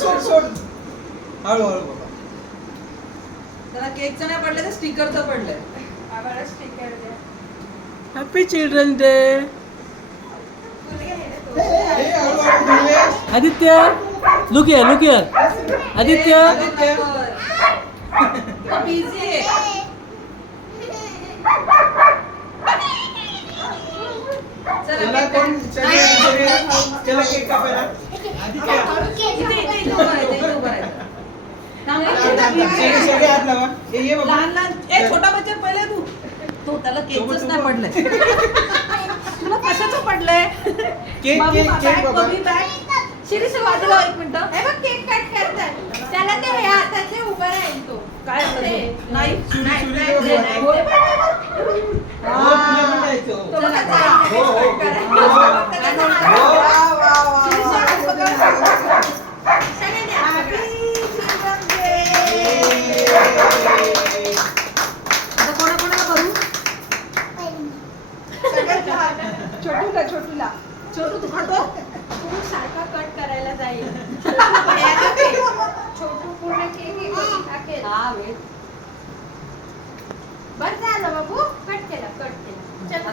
सोड हळू हळू बाबा. त्याला केकचं नाही पडलं तर स्टिकरचं पडलंय. आम्हाला स्टिकर द्या. Happy children day. Aditya look here Aditya. Busy आहे. चला कोण चला केक कापायला. इथे उभं राहायचं, इथे उभं राहायचं. सगळे हात लावा. ये बाबा. लहान लहान छोटा बच्चा पहिले तू. तो त्याला केकच नाही पडलंय. तुला कशाचं पडलंय? केक बाबा. शिरीष वाजला 1 मिनिट. हे बघ केक कट करतात. त्याला ते ह्या हाताचे उभं राहील तो. काय होतं ते? नाही नाही. होय. हो, तुला पण जायचं. हो. तो बघा चालला हो, हो. कट करायला. हो. त्याचा हो. हात- शिरीष असं कर. सगळे द्या. आता कोणाकोणाला करू? छोटूला छोटूला छोटू तू खातो? तू सारखा कट करायला जाईल. छोटू पूर्ण केक टाकेल. हा वेट. बस झालं बाबू. कट केला. चल. आता